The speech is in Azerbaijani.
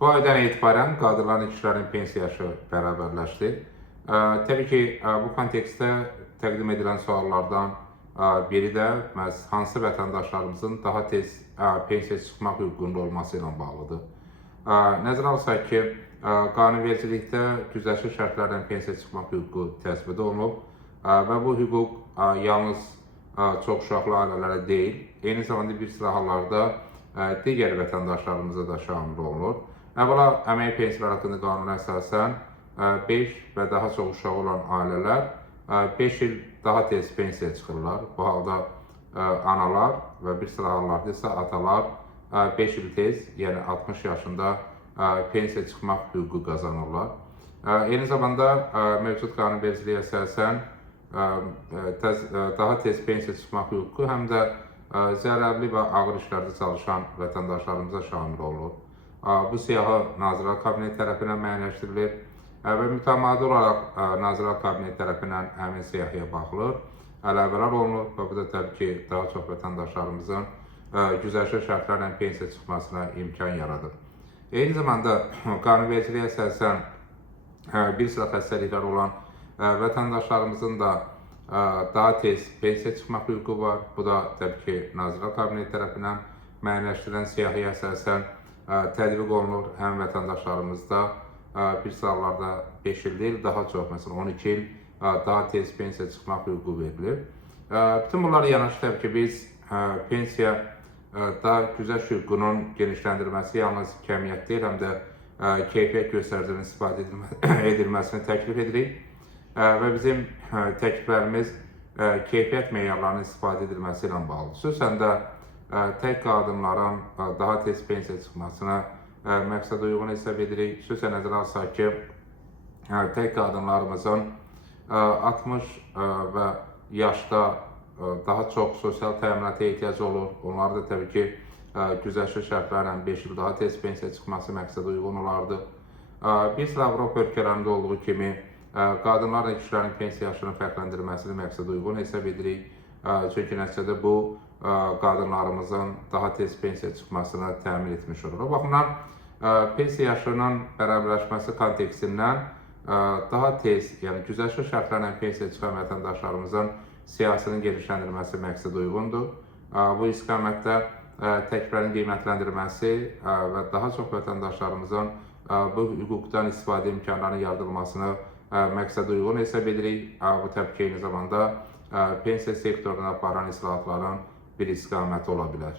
Bu aydan etibarən qadınların və kişilərin pensiya yaşı bərabərləşdi. Təbii ki, bu kontekstdə təqdim edilən suallardan biri də məhz hansı vətəndaşlarımızın daha tez pensiya çıxmaq hüququnda olması ilə bağlıdır. Nəzərə alsaq ki, qanunvericilikdə güzəştli şərtlərlə pensiya çıxmaq hüququ təsbit olunub və bu hüquq yalnız çoxuşaqlı ailələrə deyil, eyni zamanda bir sıra hallarda digər vətəndaşlarımıza da şamil olunur. Əvvəla, əmək pensiyaları haqqında qanuna əsasən 5 və daha çox uşağı olan ailələr 5 il daha tez pensiya çıxırlar. Bu halda analar və bir sıra hallarda isə atalar 5 il tez, yəni 60 yaşında pensiya çıxmaq hüququ qazanırlar. Eyni zamanda mövcud qanunvericiliyə əsasən daha tez pensiya çıxmaq hüququ həm də zərərli və ağır işlərdə çalışan vətəndaşlarımıza şamil olunur. Bu siyahı Nazirlər Kabineti tərəfindən müəyyənləşdirilir və mütəmadi olaraq Nazirlər Kabineti tərəfindən həmin siyahıya baxılır, əlavələr olunur və bu da təbii ki, daha çox vətəndaşlarımızın güzəştli şərtlərlə pensiya çıxmasına imkan yaradır. Eyni zamanda qanunvericiliyə əsasən bir sıra xəstəliklər olan vətəndaşlarımızın da daha tez pensiya çıxmaq hüququ var. Bu da təbii ki, Nazirlər Kabineti tərəfindən müəyyənləşdirilən siyahıya əsasən tətbiq olunur. Həm vətəndaşlarımızda bir sıralarda 5 il deyil, daha çox, məsələn 12 il daha tez pensiya çıxmaq hüququ verilir. Bütün bunlara yanaşı təbii ki, biz pensiya da güzəşt hüququnun genişləndirilməsi yalnız kəmiyyət deyil, həm də keyfiyyət göstəricilərinin istifadə edilməsini təklif edirik və bizim təkliflərimiz keyfiyyət meyarlarının istifadə edilməsi ilə bağlıdır. Xüsusən də tək qadınların daha tez pensiya çıxmasına məqsəd uyğun hesab edirik. Xüsusən nəzərə alsaq ki, tək qadınlarımızın 60 və yaşda daha çox sosial təminata ehtiyacı olur. Onlar da təbii ki, güzəştli şərtlərlə 5 il daha tez pensiya çıxması məqsəd uyğun olardı. Bir sıra Avropa ölkələrində olduğu kimi, qadınlar və kişilərin pensiya yaşının fərqləndirilməsini məqsəd uyğun hesab edirik. Çünki nəticədə bu, qadınlarımızın daha tez pensiya çıxmasını təmin etmiş olur. O baxımdan, pensiya yaşının bərabərləşməsi kontekstindən daha tez, yəni güzəştli şərtlərlə pensiya çıxan vətəndaşlarımızın siyasətinin genişləndirilməsi məqsəd uyğundur. Bu istiqamətdə təkliflərin qiymətləndirilməsi və daha çox vətəndaşlarımızın bu hüquqdan istifadə imkanlarının yaradılmasını məqsəd uyğun hesab edirik. Bu təbii ki, eyni zamanda pensiya sektoruna aparan islahatların bir istiqaməti ola bilər.